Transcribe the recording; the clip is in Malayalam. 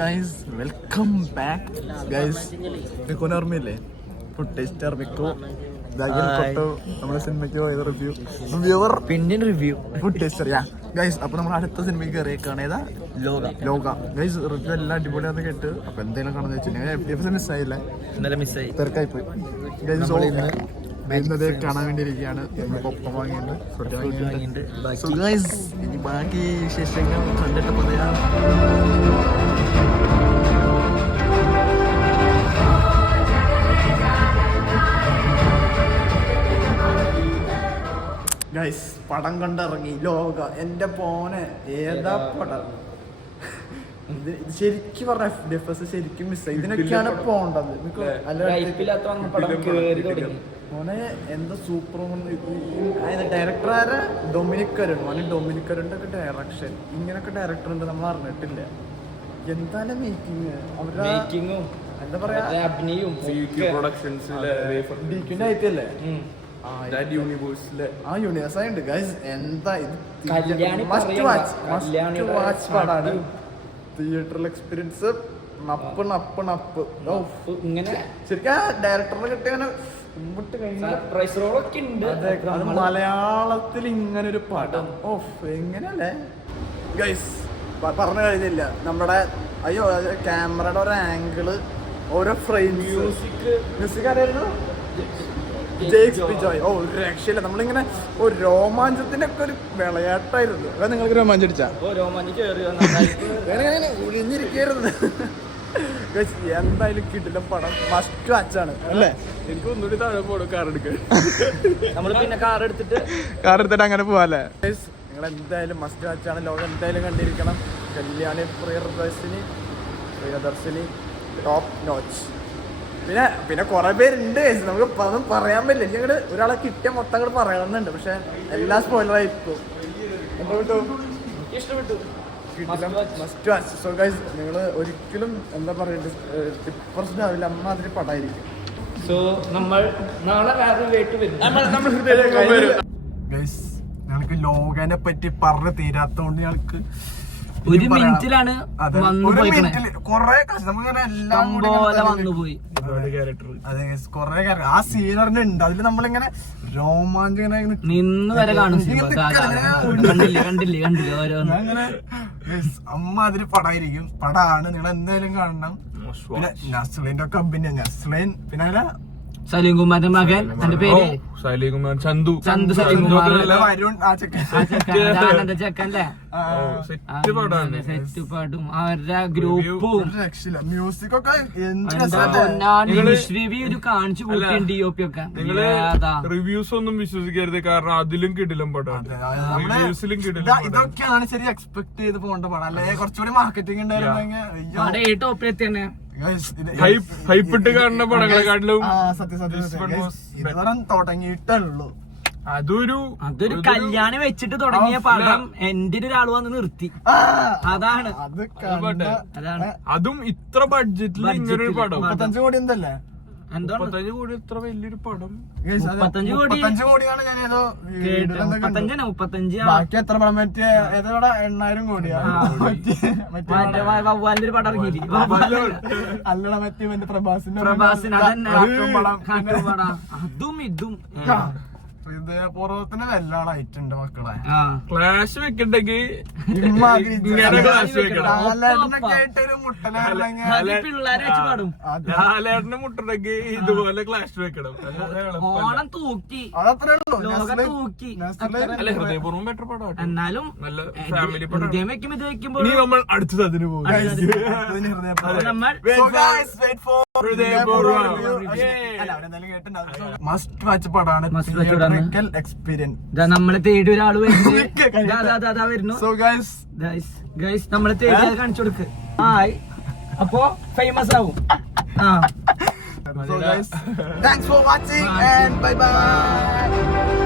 Guys welcome back guys. മിക്കോനെ ഓർമ്മയില്ലേ? ഫുഡ് ടേസ്റ്റർ മിക്കോ നമ്മുടെ സിനിമയ്ക്ക് പോയത് റിവ്യൂവർ പിന്നെ റിവ്യൂ ഫുഡ് ടേസ്റ്റർ ഗൈസ്. അപ്പൊ നമ്മൾ അടുത്ത സിനിമയ്ക്ക് കയറിയേക്കാണ്. ഏതാ? ലോക ഗൈസ്. റിവ്യൂ എല്ലാം അടിപൊളിയാന്ന് കേട്ട് അപ്പൊ എന്തെങ്കിലും കാണാന്ന് വെച്ചിട്ടുണ്ടെങ്കിൽ മിസ്സായില്ല, ഇന്നലെ മിസ്സായി, തിരക്കായി പോയി ഗൈസ്. ഇന്നത് കാണാൻ വേണ്ടി ഇരിക്കുകയാണ്. ഒപ്പം വാങ്ങിയിട്ടുണ്ട്. സോ ഗൈസ് ഇനി ബാക്കി വിശേഷങ്ങൾ കണ്ടിട്ട് പറയാം. ഗൈസ് പടം കണ്ടിറങ്ങി ലോക. എന്റെ പോനെ ഏതാ പടം ഇത്! ശരിക്കും പറഞ്ഞ FDFS ശരിക്കും മിസ്സായി. ഇതിനൊക്കെയാണ് പോണ്ടത്. മോനെ എന്താ സൂപ്പർ. ഡയറക്ടർ ആരാ? ഡൊമിനിക് അരുൺ. ഡൊമിനിക് ഒക്കെ ഡയറക്ഷൻ. ഇങ്ങനൊക്കെ ഡയറക്ടർ ഉണ്ട് നമ്മൾ അറിഞ്ഞിട്ടില്ല. എന്തായാലും മേക്കിങ് അവരുടെ എന്താ പറയാ ഡിക്കിന്റെ ആയിട്ടല്ലേ യൂണിവേഴ്സായുണ്ട് ഗൈസ്. എന്താ ഇത്! മസ്റ്റ് വാച്ച് പടാണ്. തിയേറ്ററിൽ എക്സ്പീരിയൻസ് നപ്പ്. ശരിക്കും ഡയറക്ടറിനെ കിട്ടിയ അത് മലയാളത്തിൽ ഇങ്ങനെ ഒരു പടം എങ്ങനെയല്ലേ ഗൈസ് പറഞ്ഞു കഴിഞ്ഞില്ല. നമ്മുടെ ക്യാമറയുടെ ഒരു ആംഗിള്, ഓരോ ഫ്രെയിം, മ്യൂസിക് ആരായിരുന്നു? ജോയ്. ഒരു രക്ഷയില്ല. നമ്മളിങ്ങനെ ഒരു രോമാഞ്ചത്തിന്റെ ഒക്കെ ഒരു വിളയാട്ടായിരുന്നു. അതാ നിങ്ങൾക്ക് രോമാഞ്ചടിച്ചാ ഒളിഞ്ഞിരിക്കരുത്. എന്തായാലും കിട്ടില്ല പടം. മസ്റ്റ് വാച്ചാണ് അല്ലേ? എനിക്ക് ഒന്നുകൂടി താഴെ പോകണം കാർ എടുക്കാൻ. പിന്നെ കാർ എടുത്തിട്ട് അങ്ങനെ പോവാല്ലേ? നിങ്ങൾ എന്തായാലും മസ്റ്റ് വാച്ചാണ്. ലോകം എന്തായാലും കണ്ടിരിക്കണം. Kalyani Priyadarshini top notch. പിന്നെ കുറെ പേരുണ്ട്. നമുക്ക് അതൊന്നും പറയാൻ പറ്റില്ല. ഞങ്ങൾ ഒരാളെ കിട്ടിയ മൊത്തം അങ്ങോട്ട് പറയണമെന്നുണ്ട്, പക്ഷെ എല്ലാം സ്പോയിലർ ആയിരിക്കും. Must watch. സോ ഗൈസ് നിങ്ങൾ ഒരിക്കലും എന്താ പറയുക ഡിപ്രസ്ഡ് ആവില്ല. അമ്മ അതിന് പടായിരിക്കും. സോ നമ്മൾ നാളെ ഗൈസ് ഞങ്ങൾക്ക് ലോകനെ പറ്റി പറഞ്ഞു തീരാത്തോണ്ട് ഞങ്ങൾക്ക് ഒരു മിനിറ്റിലാണ് കൊറേ വന്നുപോയി. അതെ കൊറേ ആ സീനറിന് ഉണ്ട്. അതില് നമ്മളിങ്ങനെ രോമാഞ്ചകനായി നിന്ന് വരെ കാണും. അങ്ങനെ അമ്മ അതിന് പടായിരിക്കും. പടാണ്. നിങ്ങൾ എന്തായാലും കാണണം. പിന്നെ നസ്ലിന്റെ ഒക്കെ അഭിനയം. നസ്ലിൻ പിന്നെ സലീം കുമാറിന്റെ മകൻ, എന്റെ പേര് സലീം കുമാർ, ചന്തു സലീം കുമാർ, വരുൺ. ചെക്കല്ലേ സെറ്റ് പാടും അവരുടെ ഗ്രൂപ്പും മ്യൂസിക് ഒക്കെ റിവ്യൂ കാണിച്ചു കൂട്ടിയും DOP ഒക്കെ. റിവ്യൂസ് ഒന്നും വിശ്വസിക്കരുത്, കാരണം അതിലും കിടിലം പടം. ഇതൊക്കെയാണ് ശരി എക്സ്പെക്ട് ചെയ്ത് പോകേണ്ട പടം. അല്ലെ കുറച്ചുകൂടി മാർക്കറ്റിംഗ് ഉണ്ടായിരുന്നെങ്കിൽ ടോപ്പിലെത്തി തന്നെ ഹൈപ്പിട്ട് കാണുന്ന പടങ്ങളെക്കാട്ടിലും സത്യം തുടങ്ങിയിട്ടുള്ളൂ. അതൊരു കല്യാണം വെച്ചിട്ട് തുടങ്ങിയ പടം എന്റെ ഒരാൾ വന്ന് നിർത്തി. അതാണ് അതും ഇത്ര ബഡ്ജറ്റിൽ ഇങ്ങനൊരു പടം. 35 കോടി എന്തല്ലേ? 35 കോടി ഇത്ര വലിയൊരു പടം. 35 കോടിയാണ് ഞാൻ ഏതോ 35. ബാക്കി എത്ര പടം പറ്റിയ ഏതോടെ 8000 കോടിയാണ്. വവ്വാലിന്റെ ഒരു പടം ഇറങ്ങി അല്ലട മറ്റേ പ്രഭാസിന്റെ അതും ഇതും ഹൃദയപൂർവ്വത്തിന് വെല്ലാളായിട്ടുണ്ട് മക്കളെ. ക്ലാഷ് വെക്കണ്ടെങ്കിൽ പിള്ളേരെ വെച്ച് പാടും. ലാലേട്ടനെ മുട്ടണ്ടെങ്കിൽ ഇതുപോലെ ക്ലാഷ് വെക്കണം. ഓണം തൂക്കി തൂക്കി. അല്ല ഹൃദയപൂർവ്വം ബെറ്റർ പടം. എന്നാലും നല്ല ഫാമിലി പടം. ഹൃദയം വെക്കുമ്പോ ഇത് വെക്കുമ്പോൾ നമ്മൾ അടുത്തത് അതിന് പോകും. മസ്റ്റ് വാച്ച് പടാണ്. നമ്മളെ തേടി ഒരാള് വരുന്നു. സോ ഗൈസ് നമ്മളെ തേടി കാണിച്ചു കൊടുക്ക്. അപ്പോ ഫേമസ് ആവും. So guys, thanks for watching and bye bye.